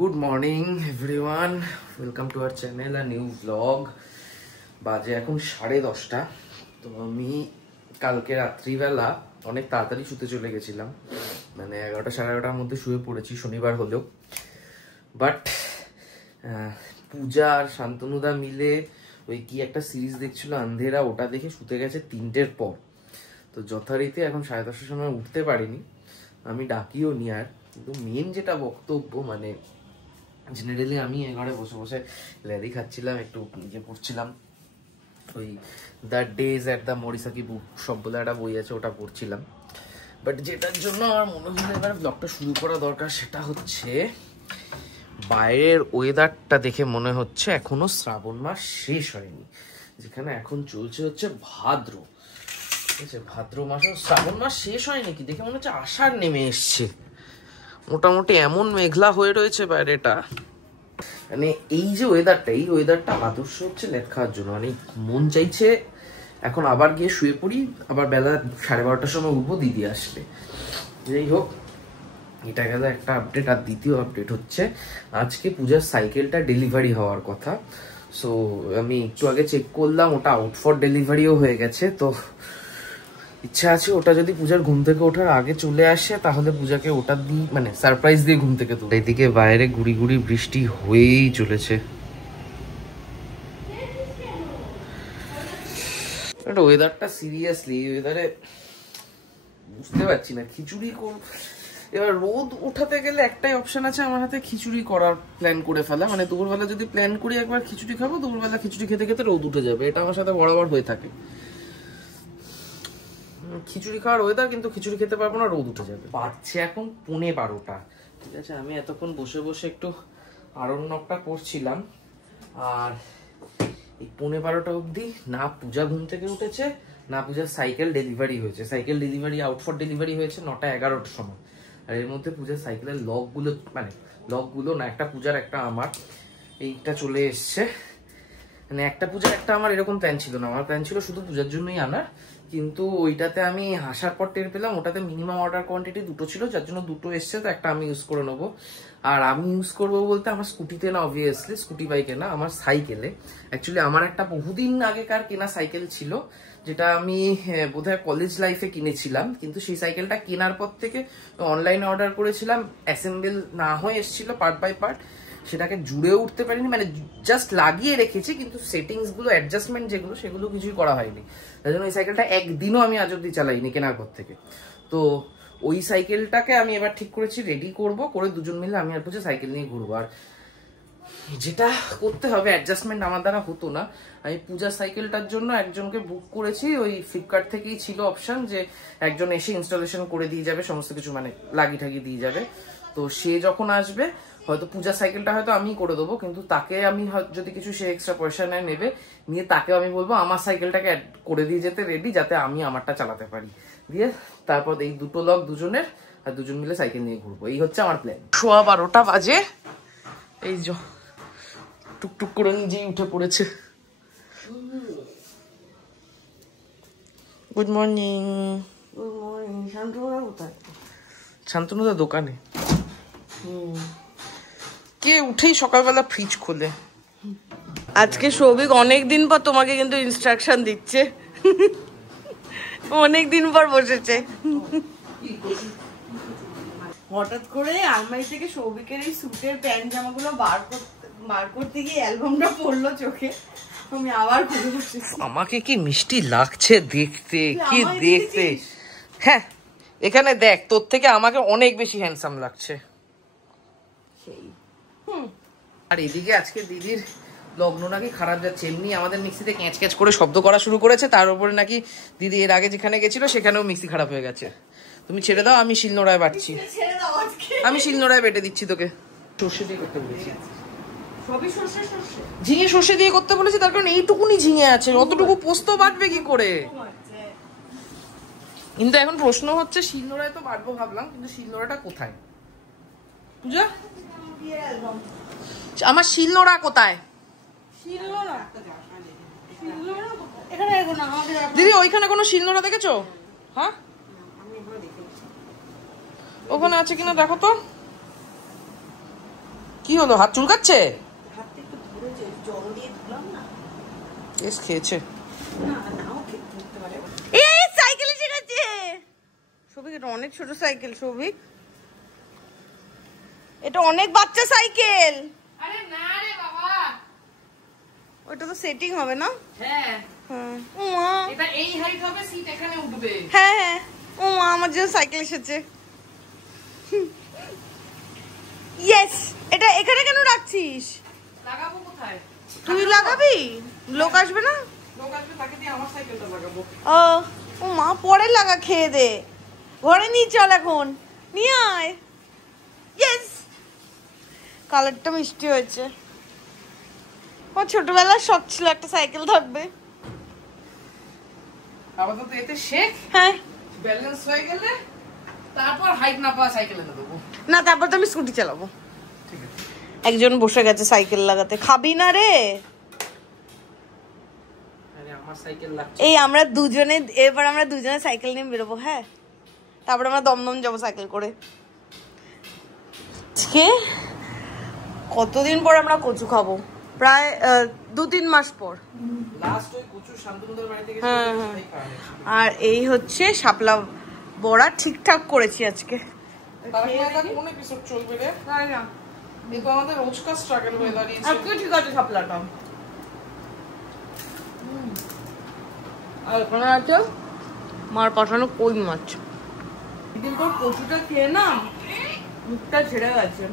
Good morning everyone, welcome to our channel আর new blog. বাজে এখন 10:30। তো আমি কালকে রাত্রিবেলা অনেক তাড়াতাড়ি শুতে চলে গেছিলাম, মানে 11টা সাড়ে 11টার মধ্যে শুয়ে পড়েছি, শনিবার হলেও। বাট পূজা আর শান্তনুদা মিলে ওই কি একটা সিরিজ দেখছিল আন্ধেরা, ওটা দেখে শুতে গেছে 3টের পর। তো যথারীতি এখন 10:30টার সময় উঠতে পারিনি, আমি ডাকিও নি। আর কিন্তু মেন যেটা বক্তব্য, মানে জেনারেলি আমি ঘরে বসে বসে ল্যাদি খাচ্ছিলাম, একটু ইয়ে পড়ছিলাম, ওই দ্য ডেজ অ্যাট দ্য মোরিসাকি বুক সব বলে একটা বই আছে, ওটা পড়ছিলাম। বাট যেটার জন্য আমার মনে হলো এবার ব্লগটা শুরু করা দরকার, সেটা হচ্ছে বাইরের ওয়েদারটা দেখে মনে হচ্ছে এখনো শ্রাবণ মাস শেষ হয়নি, যেখানে এখন চলছে হচ্ছে ভাদ্র। ঠিক আছে, ভাদ্র মাসেও শ্রাবণ মাস শেষ হয়নি কি দেখে মনে হচ্ছে আষাঢ় নেমে এসছে। মোটামুটি এমন মেঘলা হয়ে রয়েছে বাইরেটা, মানে এই যে ওয়েদারটা, এই ওয়েদারটা আদর্শ হচ্ছে লেট খাওয়ার জন্য। মানে মন চাইছে এখন আবার গিয়ে শুয়ে পড়ি, আবার বেলা 12:30টার সময় উঠবো, দিদি আসলে। যাই হোক, এটা গেল একটা আপডেট। আর দ্বিতীয় আপডেট হচ্ছে আজকে পূজার সাইকেলটা ডেলিভারি হওয়ার কথা। সো আমি একটু আগে চেক করলাম, ওটা আউট ফর ডেলিভারিও হয়ে গেছে। তো ইচ্ছা আছে ওটা যদি পূজার ঘুম থেকে ওঠার আগে চলে আসে, তাহলে পূজাকে ওটা দিয়ে মানে সারপ্রাইজ দিয়ে ঘুম থেকে তুলে। এদিকে বাইরে গুড়ি গুড়ি বৃষ্টি হয়েই চলেছে। ওয়েদারটা সিরিয়াসলি, ওয়েদারে বুঝতে পারছি না খিচুড়ি এবার রোদ উঠাতে গেলে একটাই অপশন আছে আমার হাতে, খিচুড়ি করার প্ল্যান করে ফেলা। মানে দুপুরবেলা যদি প্ল্যান করি একবার খিচুড়ি খাবো, দুপুরবেলা খিচুড়ি খেতে খেতে রোদ উঠে যাবে। এটা আমার সাথে বরাবর হয়ে থাকে। খিচুড়ি খাওয়ার ওয়েদার, কিন্তু খিচুড়ি খেতে পারবো না, রোদ উঠে যাবে। বাজছে এখন 12:15। ঠিক আছে, আমি এতক্ষণ বসে বসে একটু আরণ্যকটা করছিলাম, আর এই 12:15 অবধি না পূজা ঘুম থেকে উঠেছে, না পূজার সাইকেল ডেলিভারি হয়েছে। Cycle delivery out for delivery হয়েছে 9:11টার সময়। আর এর মধ্যে পূজার সাইকেলের লকগুলো, মানে লকগুলো না, একটা পূজার একটা আমার, এইটা চলে এসছে। মানে একটা পূজার একটা আমার এরকম প্ল্যান ছিল না, আমার প্ল্যান ছিল শুধু পূজার জন্যই আনার। কিন্তু ওইটাতে আমি আসার পর টের পেলাম ওটাতে মিনিমাম অর্ডার কোয়ান্টিটি 2টো ছিল, যার জন্য 2টো এসছে। তো একটা আমি ইউজ করে নেবো। আর আমি ইউজ করবো বলতে আমার স্কুটিতে না, অবভিয়াসলি স্কুটি বাইকে না, আমার সাইকেলে। অ্যাকচুয়ালি আমার একটা বহুদিন আগেকার কেনা সাইকেল ছিল, যেটা আমি বোধহয় কলেজ লাইফে কিনেছিলাম। কিন্তু সেই সাইকেলটা কেনার পর থেকে অনলাইনে অর্ডার করেছিলাম, অ্যাসেম্বল না হয়ে এসেছিল পার্ট বাই পার্ট। সেটাকে জুড়ে উঠতে পারিনি, মানে জাস্ট লাগিয়ে রেখেছি, কিন্তু সেটিংস গুলো, অ্যাডজাস্টমেন্ট যেগুলো, সেগুলো কিছুই করা হয়নি। তাই জন্য এই সাইকেলটা একদিনও আমি আজ অব্দি চালাইনি কেনার পর থেকে। তো ওই সাইকেলটাকে আমি এবার ঠিক করেছি রেডি করব, করে দুজন মিলে আমি আর পূজা সাইকেল নিয়ে ঘুরবো। আর যেটা করতে হবে, অ্যাডজাস্টমেন্ট আমার দ্বারা হতো না। আমি পূজার সাইকেলটার জন্য একজনকে বুক করেছি, ওই ফ্লিপকার্ট থেকেই ছিল অপশন যে একজন এসে ইনস্টলেশন করে দিয়ে যাবে সমস্ত কিছু, মানে লাগিয়ে ঠাগিয়ে দিয়ে যাবে। তো সে যখন আসবে, হয়তো পূজার সাইকেলটা হয়তো আমি করে দেবো, কিন্তু তাকে আমি যদি কিছু সে এক্সট্রা পয়সা নেবে নিয়ে, তাকেও আমি বলবো আমার সাইকেলটাকে করে দিয়ে যেতে রেডি, যাতে আমি আমারটা চালাতে পারি। দিয়ে তারপর এই 2টো লক দুজনের, আর দুজন মিলে সাইকেল নিয়ে ঘুরবো। এই হচ্ছে আমার প্ল্যান। 12:15 বাজে, এই টুকটুক করে নিজেই উঠে পড়েছে। Good morning. Good morning. শান্তনুদা কোথায়? শান্তনুদা দোকানে। কে উঠেই সকালবেলা ফ্রিজ খোলে। আজকে সৌভিক অনেকদিন পর তোমাকে কিন্তু ইনস্ট্রাকশন দিচ্ছে, অনেকদিন পর বসেছে। হঠাৎ করে আলমারি থেকে সৌভিকের এই স্যুটের প্যান্ট জামাগুলো বার করতে গিয়ে অ্যালবামটা পড়লো চোখে, আমি আবার খুলে বসেছি। আমাকে কি মিষ্টি লাগছে দেখতে, কি দেখতে। হ্যাঁ, এখানে দেখ, তোর থেকে আমাকে অনেক বেশি হ্যান্ডসাম লাগছে। আর এদিকে আজকে দিদির লগ্ন নাকি খারাপ যাচ্ছে, এমনি আমাদের মিক্সিতে ক্যাঁচ ক্যাঁচ করে শব্দ করা শুরু করেছে, তার উপরে নাকি দিদি এর আগে যেখানে গেছিল সেখানেও মিক্সি খারাপ হয়ে গেছে। তুমি ছেড়ে দাও, আমি শিলনোড়ায় বাটছি, আমি শিলনোড়ায় বেটে দিচ্ছি তোকে। সর্ষে দিয়ে করতে বলেছি, ঝিঙে সর্ষে দিয়ে করতে বলেছি, তার কারণ এইটুকুনি ঝিঙে আছে, অতটুকু পোস্ত বাটবে কি করে। কিন্তু এখন প্রশ্ন হচ্ছে শিলনোড়ায় তো বাটবো ভাবলাম, কিন্তু শিলনোড়াটা কোথায় পূজা? আমার শিলনোড়া কোথায় দিদি? ওইখানে কোনো শিলনোড়া দেখেছো? হ্যাঁ, ওখানে আছে কিনা দেখো তো। কি হলো, হাত চুলকাচ্ছে? হাতটা একটু ধরেছে, জল দিয়ে ধুলাম না। এস খেয়েছে। এই সাইকেল এসে গেছে। সৌভিক, এটা অনেক ছোট সাইকেল। সৌভিক, এটা অনেক বাচ্চা সাইকেল। আরে না রে বাবা, ওটা তো সেটিং হবে না? হ্যাঁ হ্যাঁ। ও মা, এটা এই হাইট হবে, সিট এখানে উঠবে। হ্যাঁ হ্যাঁ। ও মা, আমার জন্য সাইকেল এসেছে। ইয়েস। এটা এখানে কেন রাখছিস? লাগাবো কোথায়? তুই লাগাবি? লোক আসবে না? লোক আসবে, তাকে দিয়ে আমার সাইকেলটা লাগাবো। ও মা, পরে লাগা, খেয়ে দে। ঘরে নিয়ে চল, এখন নিয়ে আয়। ইয়েস, কালারটা মিষ্টি হয়েছে। ও ছোটবেলার শখ ছিল একটা সাইকেল থাকবে। আপাতত এতে শেখ, হ্যাঁ। ব্যালেন্স হয়ে গেলে তারপর হাইট না পাওয়া সাইকেল এনে দেবো। না, তারপর তো আমি স্কুটি চালাবো। ঠিক আছে। একজন বসে গেছে সাইকেল লাগাতে। খাবি না রে? আরে আমার সাইকেল লাগছে। এই আমরা দুজনে, এবার আমরা দুজনে সাইকেল নিয়ে বেরোবো। হ্যাঁ, তারপর আমরা দমদম যাবো সাইকেল করে। আজকে কতদিন পর আমরা কচু খাবো? প্রায় 2-3 মাস পর। লাস্ট ওই কচু শান্তনুদের বাড়ি থেকে হ্যাঁ, আর এই হচ্ছে শাপলা বড়া। ঠিকঠাক করেছি আজকে। কোন এপিসোড চলবে রে? এই তো আমাদের রোজকার স্ট্রাগল হয়ে দাঁড়িয়েছে। আজকে ঠিক আছে শাপলাটা। আর এখানে আছে মার পাঠানো কই মাছ। দিন পর কচুটা খেয়ে না মুখটা ছেড়ে গেছে।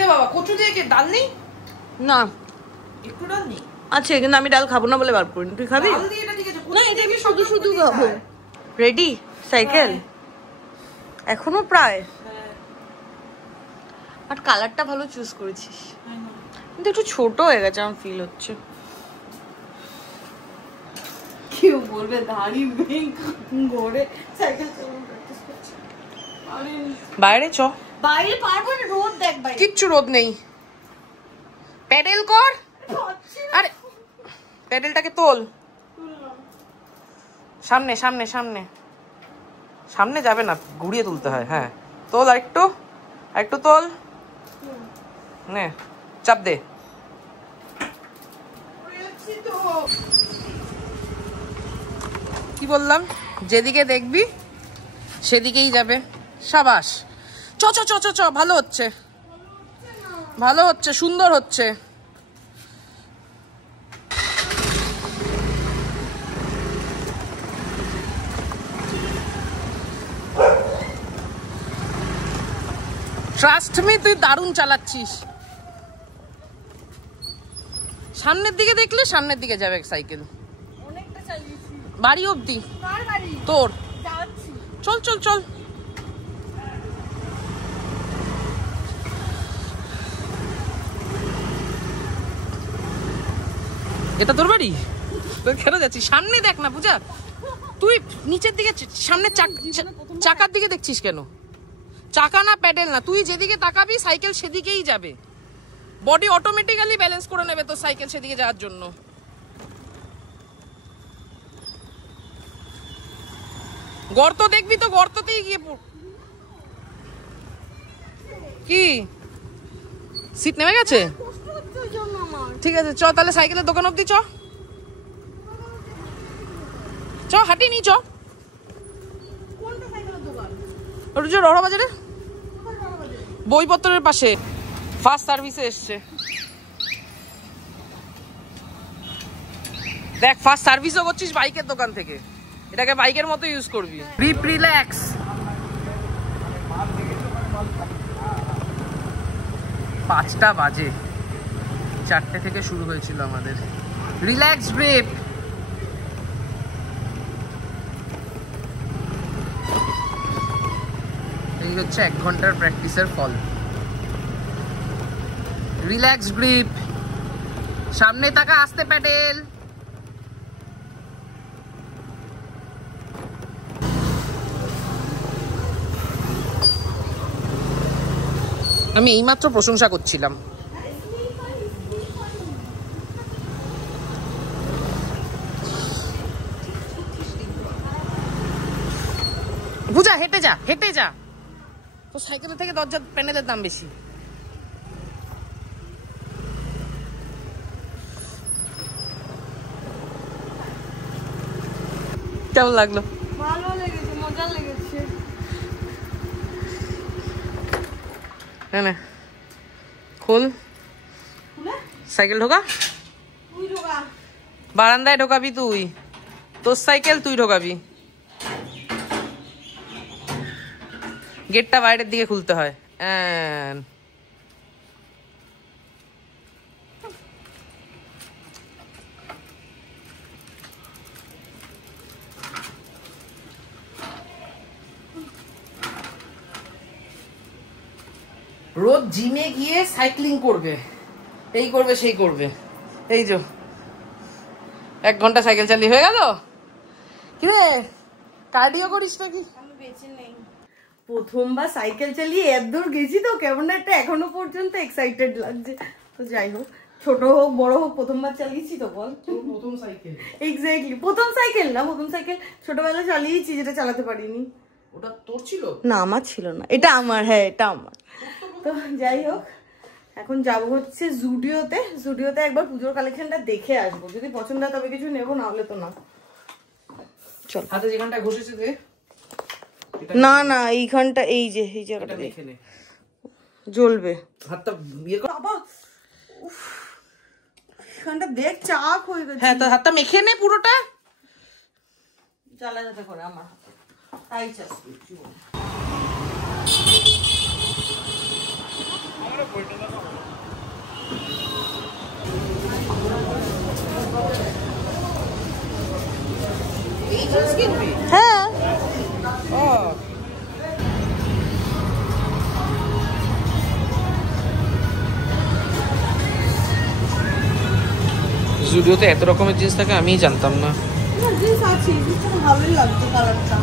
এ বাবা, কচু দিয়ে কি ডাল নেই? না, একটু ডাল নেই আছে, কিন্তু আমি ডাল খাবো না বলে বার করিনি। তুই খাবি? ডাল দিয়ে এটা ঠিক আছে, না, এটা আমি শুধু শুধু খাবো। Ready cycle? এখনো প্রায়। আর কালারটা ভালো চুজ করেছিস, কিন্তু একটু ছোট হয়ে গেছে আমার ফিল হচ্ছে। কেউ বলবে দাড়ি ঘোরে সাইকেল বাইরে চ। বাইরে পারবো না, রোদ দেখ বাইরে। কিচ্ছু রোদ নেই, প্যাডেল কর। আরে প্যাডেলটাকে তোল, সামনে সামনে সামনে সামনে যাবে না, ঘুরিয়ে তুলতে হয়। হ্যাঁ, তোল আরেকটু, আরেকটু তোল, নে চাপ দে। কি বললাম, যেদিকে দেখবি সেদিকেই যাবে। সাবাস, চ চ চ চ চ, ভালো হচ্ছে, ভালো হচ্ছে, সুন্দর হচ্ছে। ট্রাস্ট মি, তুই দারুণ চালাচ্ছিস। সামনের দিকে দেখলে সামনের দিকে যাবে সাইকেল, বাড়ি অব্দি তোর। চল চল চল। এটা তোর বাড়ি? তোর কেন যাচ্ছিস? সামনে দেখ না পূজা, তুই নিচের দিকে, সামনে চাকার দিকে দেখছিস কেন? চাকা না প্যাডেল না, তুই যেদিকে তাকাবি সাইকেল সেদিকেই যাবে। বডি অটোমেটিক্যালি ব্যালেন্স করে নেবে তোর সাইকেল সেদিকে যাওয়ার জন্য। গর্ত দেখবি তো, গর্ততেই গিয়ে কি সিট নেমে গেছে? ঠিক আছে, চ তাহলে সাইকেলের দোকান অব্দি চ, চ হাঁটি নি চ। রহরা বাজারে বইপত্রের পাশে ফার্স্ট সার্ভিসে এসছে। দেখ, ফার্স্ট সার্ভিসও করছিস বাইকের দোকান থেকে, এটাকে বাইকের মতো ইউজ করবি। Grip relax. 5টা বাজে, 4টে থেকে শুরু হয়েছিল আমাদের রিল্যাক্স গ্রিপ। এই হচ্ছে 1 ঘন্টার প্র্যাকটিসের ফল। রিল্যাক্স গ্রিপ, সামনে তাকা, আস্তে প্যাডেল। আমি এইমাত্র প্রশংসা করছিলাম। হেঁটে যা, হেঁটে যা। তো সাইকেলের থেকে দরজা প্যানেলের দাম বেশি। কেমন লাগলো? ভালো লেগেছে, মজা লেগেছে। না খোল, সাইকেল ঢোকা, বারান্দায় ঢোকাবি তুই, তোর সাইকেল তুই ঢোকাবি। গেটটা বাইরের দিকে খুলতে হয়। রোজ জিমে গিয়ে সাইক্লিং করবে, এই করবে সেই করবে। এই যে 1 ঘন্টা সাইকেল চালিয়ে হয়ে গেল। কিরে কার্ডিও করিস নাকি? আমি বেঁচে নেই। প্রথমবার সাইকেল চালিয়ে এত দূর গেছি তো কেমন একটা এখনো পর্যন্ত এক্সাইটেড লাগছে। তো যাই হোক, ছোট হোক বড় হোক, প্রথমবার চালিয়েছি তো বল। প্রথম সাইকেল এক্স্যাক্টলি, প্রথম সাইকেল না, প্রথম সাইকেল ছোটবেলায় চালিয়েছি, যেটা চালাতে পারিনি। ওটা তোর ছিল না? আমার ছিল না, এটা আমার। হ্যাঁ, এটা আমার। তো যাই হোক, এখন যাবো হচ্ছে জুডিওতে। জুডিওতে একবার পুজোর কালেকশনটা দেখে আসবো, যদি পছন্দ হয় তবে কিছু নেবো, না হলে তো না। চল। হাতে যেখানটা ঘষেছে দে। না না, এইখানটা, এই যে এই জায়গাটা দেখে নে, জ্বলবে হাতটা। ইয়ে কর বাবা, এখানটা দেখ চাক হয়ে গেছে। হ্যাঁ, তো হাতটা মেখে নে পুরোটা। জ্বালা যাতে করে আমার হাতে, তাই চাষ করছি। এই জিনিস কিনবি? হ্যাঁ। জুডিওতে এত রকমের জিনিস থাকে আমি জানতাম না। ভালোই লাগছে কালারটা।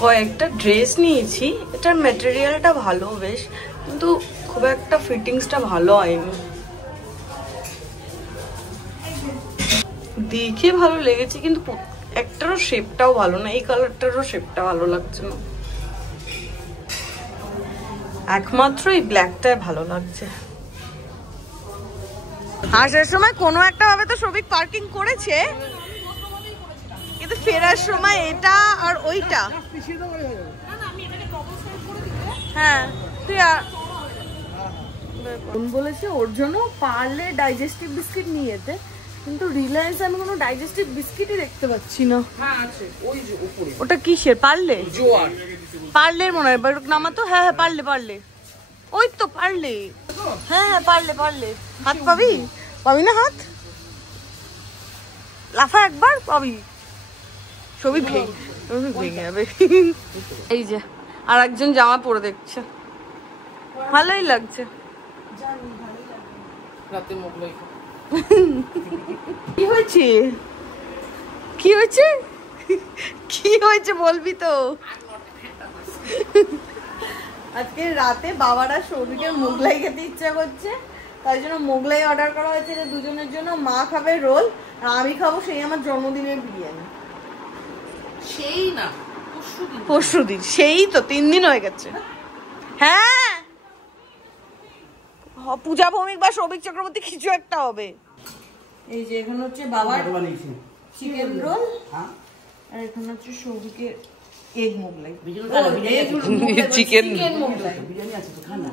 কয়েকটা ড্রেস নিয়েছি, এটার ম্যাটেরিয়ালটা ভালো বেশ, কিন্তু খুব একটা ফিটিংসটা ভালো হয়নি। দেখে ভালো লেগেছে কিন্তু একটারও শেপটাও ভালো না, এই কালারটারও শেপটা ভালো লাগছে না, একমাত্র এই ব্ল্যাকটাই ভালো লাগছে। আসার সময় কোনো একটা ভাবে তো সবিক পার্কিং করেছে, কিন্তু ফেরার সময় এটা আর ওইটা। হ্যাঁ, তুই বলেছে ওর জন্য পার্লে ডাইজেস্টিভ বিস্কিট নিয়ে যেতে, কিন্তু রিলায়েন্স আমি কোনো ডাইজেস্টিভ বিস্কিটই দেখতে পাচ্ছি না। হ্যাঁ আছে, ওই যে উপরে। ওটা কিসের? পার্লে? জোয়ার। পার্লের মনে হয়, নামাতো। হ্যাঁ হ্যাঁ, পার্লে পার্লে, ওই তো পার্লে। হ্যাঁ হ্যাঁ, পার্লে পার্লে। হাত পাবি? পাবি না হাত? লাফা একবার, পাবি। সবই ভেঙে যাবে। এই যে আর একজন জামা পরে দেখছে, ভালোই লাগছে। রাতে মোগলাই কি হয়েছে? কি হয়েছে? কি হয়েছে বলবি তো? আজকে রাতে বাবারা সৌভিকের মোগলাই খেতে ইচ্ছা করছে, তাই জন্য মোগলাই অর্ডার করা হয়েছে যে দুজনের জন্য। মা খাবে রোল আর আমি খাবো সেই আমার জন্মদিনের বিরিয়ানি। সেই না, পরশুদিন, সেই তো 3 দিন হয়ে গেছে। হ্যাঁ, পূজা ভৌমিক বা সৌভিক চক্রবর্তী কিছু একটা হবে। এই যে এখানে হচ্ছে বাবার চিকেন রোল, আর এখানে হচ্ছে সৌভিকের এগ মোগলাই। চিকেন মোগলাই বিরিয়ানি আছে তো, খানা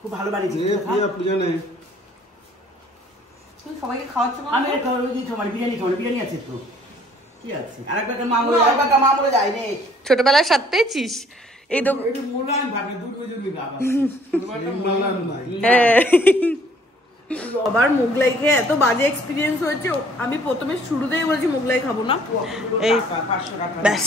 খুব ভালো বানিয়েছি। পূজা নেই, তুই সবাইকে খাওয়াচ্ছ? আমি তোমার বিরিয়ানি, তোমার বিরিয়ানি আছে তো, কি আছে? আরেকবার মা মরে, আরেকবার মা মরে যায় রে। ছোটবেলায় স্বাদ পেয়েছিস? এই তো আবার মোগলাই খেয়ে এত বাজে এক্সপিরিয়েন্স হয়েছে, আমি প্রথমে শুরুতেই বলছি মোগলাই খাবো না। এই ব্যাস,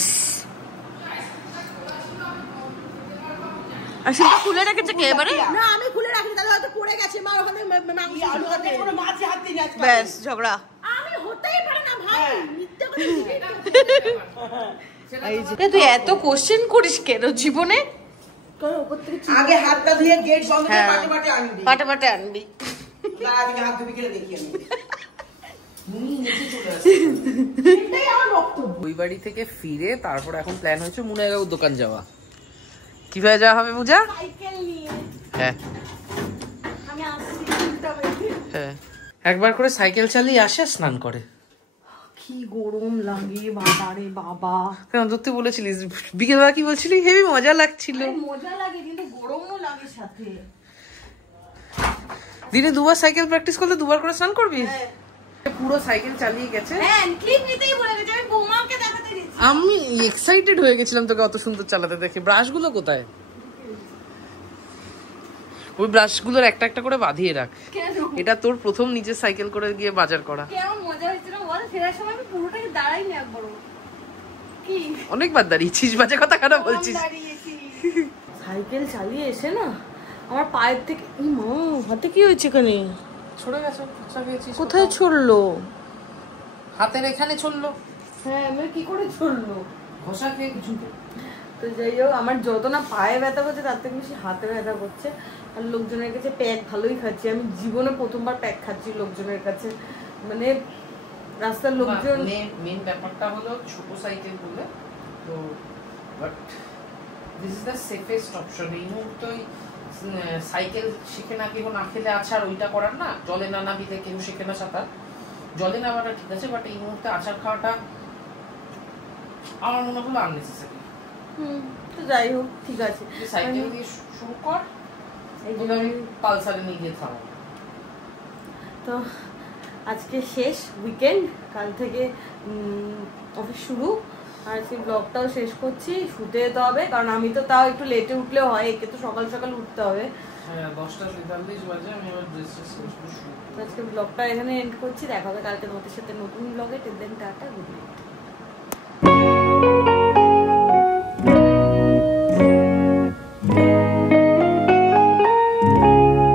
আর সেটা খুলে রেখেছে কে এবারে? না, আমি খুলে রাখি, তাহলে হয়তো পড়ে গেছে মা ওখানে মাংস আলুতে কোনো মাছ হাত দিয়ে যাচ্ছে। ব্যাস ঝগড়া। আমি হতেই পারে না ভাই, মিথ্যা করে তুই এত কোশ্চেন করিস কেন জীবনে? আগে হাতটা ধুয়ে গেট বন্ধ করে পাটে পাটে আনবি, পাটে পাটে আনবি। তার আগে হাত ধুবি কিনা দেখি আমি। এটাই আমার বক্তব্য। ওই বাড়ি থেকে ফিরে তারপর এখন প্ল্যান হচ্ছে মুনাইগাঁও দোকান যাওয়া। কিভাবে যাওয়া হবে পূজা? সাইকেল নিয়ে হ্যাঁ আমি আসছি উল্টা বেঁধে। হ্যাঁ, একবার করে সাইকেল চালিয়ে আসে স্নান করে। কি গরম লাগে বাবা রে বাবা। কেন তুই বলেছিলিস বিকেলবেলা কি বলছিলি হেবি মজা লাগছিল। মজা লাগে কিন্তু গরমও লাগে সাথে। দিনে দুবার সাইকেল প্র্যাকটিস করলে দুবার করে স্নান করবি? পুরো সাইকেল চালিয়ে গেছে। হ্যাঁ ক্লিপ নিতেই বলে গেছে, আমি বৌমাকে দেখাতে দিচ্ছি। আমি এক্সাইটেড হয়ে গেছিলাম তোকে অত সুন্দর চালাতে দেখে। ব্রাশগুলো কোথায়? ওই ব্রাশগুলোর একটা একটা করে বাঁধিয়ে রাখ। কেন? এটা তোর প্রথম নিজের সাইকেল করে গিয়ে বাজার করা। কেমন মজা হয়েছিল বল, ফেরার সময় আমি পুরোটাই দাঁড়াইনি একবারও। কি অনেকবার দাঁড়িয়েছিস, বাজে কথা কেন বলছিস? দাঁড়িয়েছি। সাইকেল চালিয়ে এসে না আমার পায়ের থেকে মা হাতে কি হয়েছে এখানে? ছড়ে গেছে, খোঁচা খেয়েছিস। কোথায় ছড়লো? হাতের এখানে ছড়লো। হ্যাঁ আমি কি করে ছড়লো? ঘষা খেয়ে কিছু। তো যাই হোক, আমার যত না পায়ে ব্যথা করছে তার থেকে বেশি হাতে ব্যথা করছে। আর লোকজনের কাছে প্যাক ভালোই খাচ্ছি, আমি জীবনে প্রথমবার প্যাক খাচ্ছি লোকজনের কাছে। মানে রাস্তার লোকজন মেন ব্যাপারটা হলো ছোট সাইকেল বলে তো, but this is the safest option. এই মুহূর্তে সাইকেল শিখে না কেউ না খেলে আছাড় ওইটা করার না, জলে না নামিতে কেউ শিখে না সাঁতার। জলে নামাটা ঠিক আছে, বাট এই মুহূর্তে আছাড় খাওয়াটা আমার মনে হলো আননেসেসারি। তো যাই হোক ঠিক আছে, সাইকেল দিয়ে শুরু কর, এইগুলো আমি পালসারে নিয়ে গিয়ে থামো। তো আজকে শেষ উইকেন্ড, কাল থেকে অফিস শুরু। আর আজকে ব্লগটাও শেষ করছি, শুতে যেতে হবে কারণ আমি তো তাও একটু লেটে উঠলেও হয়, একে তো সকাল সকাল উঠতে হবে। হ্যাঁ 10:43 বাজে, আমি আবার ড্রেস চেঞ্জ করে শুরু করব। তো আজকে ব্লগটা এখানে এন্ড করছি, দেখা হবে কালকে তোমাদের সাথে নতুন ব্লগে। Till then tata, good night.